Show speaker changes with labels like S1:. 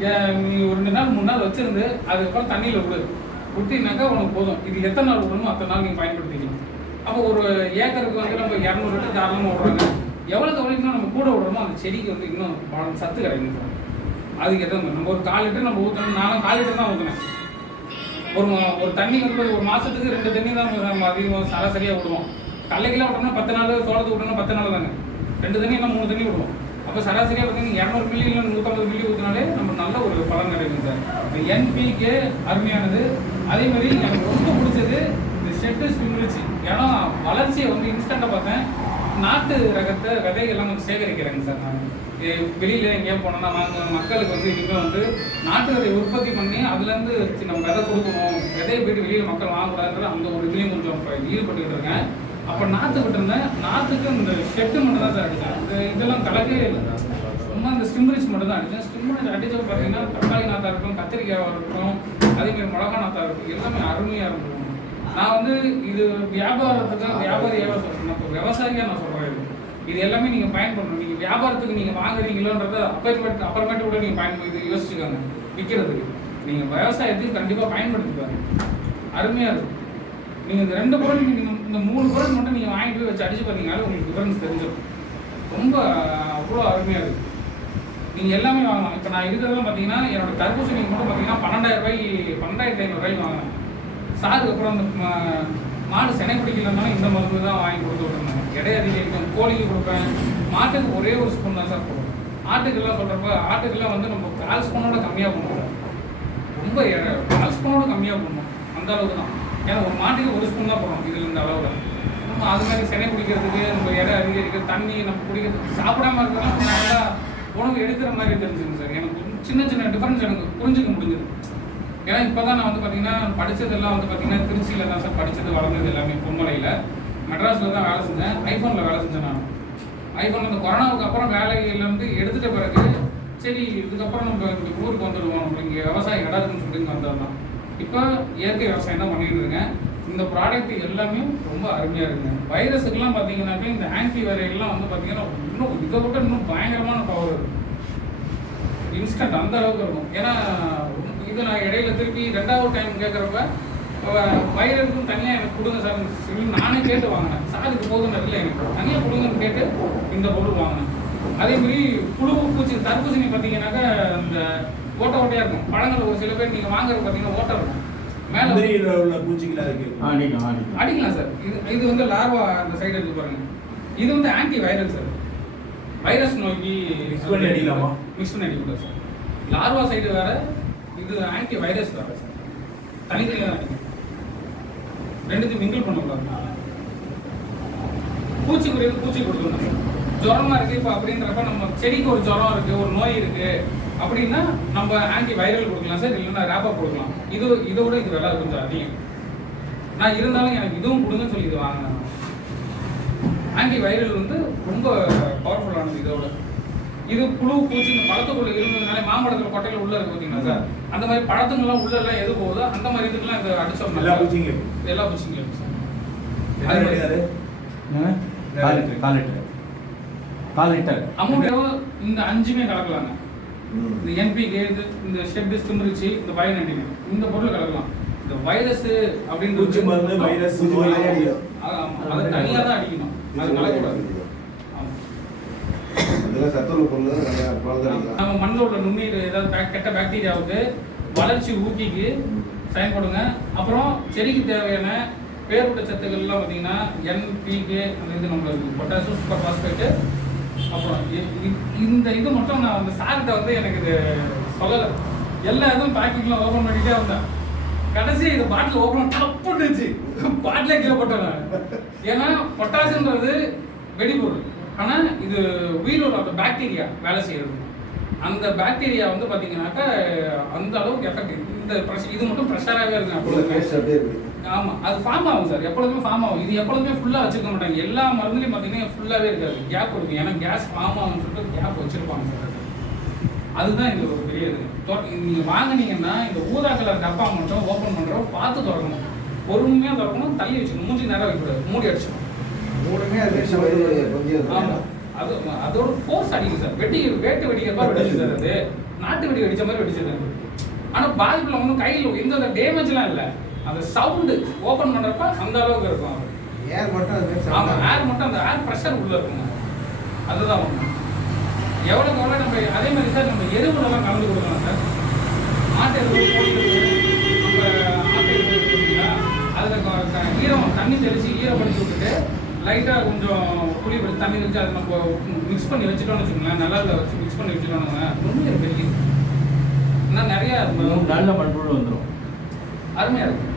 S1: நீ ஒரு ரெண்டு நாள் மூணு நாள் வச்சிருந்து அதுக்கப்புறம் தண்ணியில் விடு. விட்டீங்கன்னாக்கா உனக்கு போதும். இது எத்தனை நாள் விடணுமோ அத்தனை நாள் நீங்கள் பயன்படுத்திக்கணும். அப்போ ஒரு ஏக்கருக்கு வந்து நம்ம இரநூறு லிட்டர் தாராளமாக விடுறாங்க. எவ்வளோக்கு எவ்வளோக்கு நம்ம கூட விடுறோமோ அந்த செடிக்கு வந்து இன்னும் பலம் சத்து கிடைக்கும் சார். அதுக்கு எதாவது நம்ம ஒரு கால் லிட்டர் நம்ம ஊற்றணும் நானும் கால் லிட்டர் தான் ஊற்றினேன் ஒரு மா- ஒரு தண்ணி வந்து ஒரு மாதத்துக்கு ரெண்டு தண்ணி தான் நம்ம அதிகமாக சராசரியாக விடுவோம். கடலைக்கெல்லாம் விட்டோம்னா பத்து நாள் சோளத்துக்கு விட்டோம்னா பத்து நாள் தாங்க ரெண்டு தண்ணி இல்லை மூணு தண்ணி விடுவோம். அப்போ சராசரியாக பார்த்தீங்கன்னா இரநூறு மில்லி இல்லை நூற்றம்பது மில்லி ஊற்றினாலே நம்ம நல்ல ஒரு பலன் கிடைக்கும் சார். இப்போ என்பிகே அருமையானது. அதே மாதிரி எனக்கு ரொம்ப பிடிச்சது இந்த ஷெட்டு ஸ்பிமிரிச்சு ஏன்னா வளர்ச்சியை வந்து இன்ஸ்டண்ட்டாக பார்த்தேன். நாட்டு ரகத்தை விதைகள்லாம் கொஞ்சம் சேகரிக்கிறேங்க சார் நான். வெளியில் வெளியில எங்கேயோ போனோம்னா நாங்கள் மக்களுக்கு வந்து இனிமேல் வந்து நாட்டு விதை உற்பத்தி பண்ணி அதுலேருந்து நம்ம விதை கொடுக்கணும். விதையை போயிட்டு வெளியில் மக்கள் வாங்கக்கூடாதுன்ற அந்த ஒரு இதுலேயும் கொஞ்சம் ஈடுபட்டுக்கிட்டு இருக்கேன். அப்போ நாற்று விட்டுருந்தேன் நாற்றுக்கு இந்த ஷெட்டு மட்டும் தான் சார் அடித்தேன் இந்த இதெல்லாம் கலக்கவே இல்லை சும்மா இந்த ஸ்டிம்ரிச் மட்டும் தான் அடித்தேன் ஸ்டிம்ரிச் அடித்தது பார்த்தீங்கன்னா தக்காளி நாத்தா இருக்கும் கத்திரிக்காய் இருக்கட்டும் அதேமாதிரி மிளகா நாத்தா இருக்கும் எல்லாமே அருமையாக இருக்கும். நான் வந்து இது வியாபாரத்துக்கு வியாபாரியாக சொல்றேன் இப்போ விவசாயியாக நான் சொல்கிறேன் இது. எல்லாமே நீங்கள் பயன்படணும். நீங்கள் வியாபாரத்துக்கு நீங்கள் வாங்குறீங்களோன்றத அப்பாயின்மெண்ட் அப்புறமேட்டு கூட நீங்கள் பயன்படுத்தி இது விற்கிறதுக்கு நீங்கள் விவசாயத்துக்கு கண்டிப்பாக பயன்படுத்தி பாருங்க அருமையாக இருக்கும். நீங்கள் இந்த ரெண்டு பொருள் நீங்கள் இந்த மூணு ப்ராடக்ட் மட்டும் நீங்கள் வாங்கிட்டு போய் வச்சு அடிச்சு பார்த்தீங்கனாலே உங்களுக்கு டிஃபரன்ஸ் தெரிஞ்சிடும் ரொம்ப அவ்வளோ அருமையாக இருக்குது நீங்கள் எல்லாமே வாங்கலாம். இப்போ நான் இருக்கிறதெல்லாம் பார்த்தீங்கன்னா என்னோட தர்பூசணி மட்டும் பார்த்தீங்கன்னா பன்னெண்டாயிரம் ரூபாய் பன்னெண்டாயிரத்தி ஐநூறு வாங்கினேன் சாருக்கு அப்புறம் அந்த மாடு செனை பிடிக்கலனாலும் இந்த மருந்து தான் வாங்கி கொடுத்து விட்டுருந்தாங்க. எடை அதிகரிக்கும் கோழிக்கு கொடுப்பேன். மாட்டுக்கு ஒரே ஒரு ஸ்பூன் தான் சார் போடுவோம் ஆட்டுக்கெல்லாம் சொல்கிறப்ப ஆட்டுக்கெல்லாம் வந்து நம்ம கால் ஸ்பூனோட கம்மியாக பண்ணுவோம் ரொம்ப கால் ஸ்பூனோட கம்மியாக பண்ணுவோம் அந்த அளவுக்கு தான். ஏன்னா ஒரு மாட்டுக்கு ஒரு ஸ்பூன் தான் போடுறோம் இதில் இந்த அளவில். நம்ம அது மாதிரி செனை குடிக்கிறதுக்கு நம்ம இடம் அதிகரிக்கிற தண்ணி நம்ம குடிக்கிறதுக்கு சாப்பிடாம இருக்கலாம் நல்லா உணவு எடுக்கிற மாதிரி தெரிஞ்சுங்க சார். எனக்கு சின்ன சின்ன டிஃபரன்ஸ் எனக்கு புரிஞ்சுக்க முடிஞ்சது. ஏன்னா இப்போ தான் நான் வந்து பார்த்தீங்கன்னா படித்ததெல்லாம் வந்து பார்த்தீங்கன்னா திருச்சியில் தான் சார் படித்தது வளர்ந்தது எல்லாமே பொன்மலையில். மெட்ராஸில் தான் வேலை செஞ்சேன். ஐஃபோனில் வேலை செஞ்சேன் நான். ஐஃபோன் அந்த கொரோனாவுக்கு அப்புறம் வேலையிலேருந்து எடுத்துகிட்ட பிறகு சரி இதுக்கப்புறம் நம்ம இந்த ஊருக்கு வந்துடுவோம் நம்ம இங்கே விவசாயம் இடம் இருக்குன்னு சொல்லி வந்தது தான் இப்போ இயற்கை விவசாயம் தான் பண்ணிட்டு இருக்கேன். இந்த ப்ராடக்ட் எல்லாமே ரொம்ப அருமையாக இருக்குங்க. வைரஸுக்கெல்லாம் பார்த்தீங்கன்னாக்க இந்த ஆன்டி வைரல்லாம் வந்து பார்த்தீங்கன்னா இன்னும் இதை விட இன்னும் பயங்கரமான பவர் இருக்கும் இன்ஸ்டன்ட் அந்த அளவுக்கு இருக்கும். ஏன்னா இது நான் இடையில திருப்பி ரெண்டாவது டைம் கேட்குறப்ப வைரஸுக்கும் தனியாக எனக்கு கொடுங்க சார் சொல்லி நானே கேட்டு வாங்கினேன். சார் இது போதும் இல்லை எனக்கு. தனியாக கொடுங்கன்னு கேட்டு இந்த பொருள் வாங்கினேன். அதே மாதிரி புழு பூச்சி தர்பூசணி பார்த்தீங்கன்னாக்கா இந்த ஓட்டை ஓட்டையாக இருக்கும். பழங்கள் ஒரு சில பேர் நீங்கள் வாங்குறது பார்த்தீங்கன்னா ஓட்டை இருக்கும். மேலே
S2: உள்ள பூச்சிகளா
S1: அடிக்கலாம் சார். இது இது வந்து லார்வா அந்த சைடு இருக்கு பாருங்க. இது வந்து ஆன்டி வைரல் சார். வைரஸ் நோய்க்கு
S2: Mix பண்ணி அடிக்கலாமா?
S1: மிக்ஸ் பண்ணி அடிக்கூடாது சார். லார்வா சைடு வேற இது ஆன்டி வைரஸ் வேற சார். தனித்தனியாக ரெண்டுத்தையும் மிங்கிள் பண்ணக்கூடாது பூச்சிக்குரியது பூச்சி கொடுக்கணும் ஜுரமா இருக்கு. இப்போ அப்படின்றப்ப நம்ம செடிக்கு ஒரு ஜுரம் இருக்கு ஒரு நோய் இருக்கு. அப்படின்னா நம்ம ஆன்டி வைரல் கொடுக்கலாம் சார் இல்லைன்னா ரேப்பா கொடுக்கலாம். இது இதை விட இது விலை கொஞ்சம் அதிகம். நான் இருந்தாலும் எனக்கு இதுவும் கொடுங்கன்னு சொல்லி இது வாங்கினேன். ஆன்டி வைரல் வந்து ரொம்ப பவர்ஃபுல்லானது இதோட இது புழு பூச்சி இந்த பழத்துக்குள்ள இருந்ததுனால மாம்பழத்துல கொட்டையில உள்ள இருக்கு பார்த்தீங்களா சார்? அந்த மாதிரி பழத்துங்கெல்லாம் உள்ள எல்லாம் எது போகுதோ அந்த மாதிரி இதுக்கெல்லாம் இதை அடிச்சோம்
S2: எல்லா பூச்சிங்களும்
S1: எல்லா பூச்சிங்களும் சார்?
S3: கால் லிட்டர். கால் லிட்டர். கால் லிட்டர்.
S1: அமௌண்ட் இந்த அஞ்சுமே கலக்கலாங்க. இந்த என்பிகே இது இந்த ஷெட் ஸ்டிம்ரிச்சி இந்த பயோநைன்டின் இந்த பொருள் கலக்கலாம் இந்த வைரஸ் அப்படின்னு
S2: வைரஸ்.
S1: அது தனியாக தான் அடிக்கணும். அது கலக்கக்கூடாது நம்ம மண்ணில் உள்ள நுண்ணுயிர் ஏதாவது கெட்ட பாக்டீரியாவுக்கு வளர்ச்சி ஊக்கிக்கு பயன்படுங்க அப்புறம் செடிக்கு தேவையான வேறுபட்ட சத்துக்கள்லாம் பார்த்தீங்கன்னா என்பிகே அந்த இது நம்மளுக்கு பொட்டாசியம் சூப்பர் பாஸ்பேட்டு அப்புறம் இந்த இது மட்டும் நான் அந்த சார்கிட்ட வந்து எனக்கு இது சொல்லலை. எல்லா இதுவும் பேக்கிங்லாம் ஓப்பன் பண்ணிட்டே வந்தேன். கடைசி இது பாட்டில் ஓப்பன் டப்புன்னுச்சு. பாட்டிலே கீழே போட்டேன் நான். ஏன்னா பொட்டாசுன்றது வெடிபொருள். ஆனால் இது உயிரோட அந்த பாக்டீரியா வேலை செய்யறது. அந்த பாக்டீரியா வந்து பார்த்தீங்கன்னாக்கா அந்த அளவுக்கு எஃபெக்ட் இந்த இது மட்டும் ப்ரெஷராகவே இருக்கு
S4: அவ்வளோ டேஸ்ட் அப்படியே இருக்கு
S1: ஆமா அது ஃபார்ம் ஆகும் சார் எப்பொழுதுமே ஃபார்ம் ஆகும். இது எப்பொழுதுமே ஃபுல்லா வச்சிருக்க மாட்டாங்க. எல்லா மருந்துலையும் பார்த்தீங்கன்னா ஃபுல்லாவே இருக்காது. கேப் இருக்கும் ஏன்னா கேஸ் ஃபார்ம் ஆகும்னு சொல்லிட்டு கேப் வச்சிருப்பாங்க சார் அதுதான் இது ஒரு பெரிய இது. தொ- நீங்க வாங்குனீங்கன்னா இந்த ஊதா கலர் டப்பா மட்டும் ஓபன் பண்றோம். பார்த்து திறக்கணும். பொறுமையா திறக்கணும். தள்ளி வச்சுக்கணும். மூஞ்சி நேரம் வைக்கக்கூடாது. மூடி அடிச்சிடணும்.
S4: மூணுமே அதே
S1: அதோட ஃபோர்ஸ் அடிக்குது சார் வெடி வேட்டு வெடிக்கிறப்ப வெடிக்குது சார் அது. நாட்டு வெடி வெடிச்ச மாதிரி வெடிச்சது ஆனா பாதிப்புல ஒன்றும் கையில் எந்த டேமேஜ்லாம் இல்லை. அந்த சவுண்டு ஓபன் பண்றப்ப அந்த அளவுக்கு இருக்கும்
S4: ஏர் மட்டும் அது மாதிரி
S1: ஆமா
S4: sound ஆ
S1: ஏர் மட்டும் அந்த ஏர் ப்ரெஷர் உள்ள இருக்குங்க அதுதான் ஒண்ணு. எவ்வளோக்கு எவ்வளோ நம்ம அதே மாதிரி சார் நம்ம எருவுலலாம் கலந்து கொடுக்கலாம் சார் ஆட்டு நம்ம ஆட்டு அதில் ஈரம் தண்ணி தெளித்து ஈரப்படுத்தி விட்டுட்டு லைட்டாக கொஞ்சம் புளி தண்ணி தெளித்து அதை நம்ம மிக்ஸ் பண்ணி வச்சுட்டோம்னு வச்சுக்கோங்களேன். நல்லா வச்சு மிக்ஸ் பண்ணி வச்சுட்டோம்னா உண்மையாக பெரிய இன்னும் நிறையா
S3: நாள்ல மண்புழு வந்துடும்
S1: அருமையாக இருக்கும்.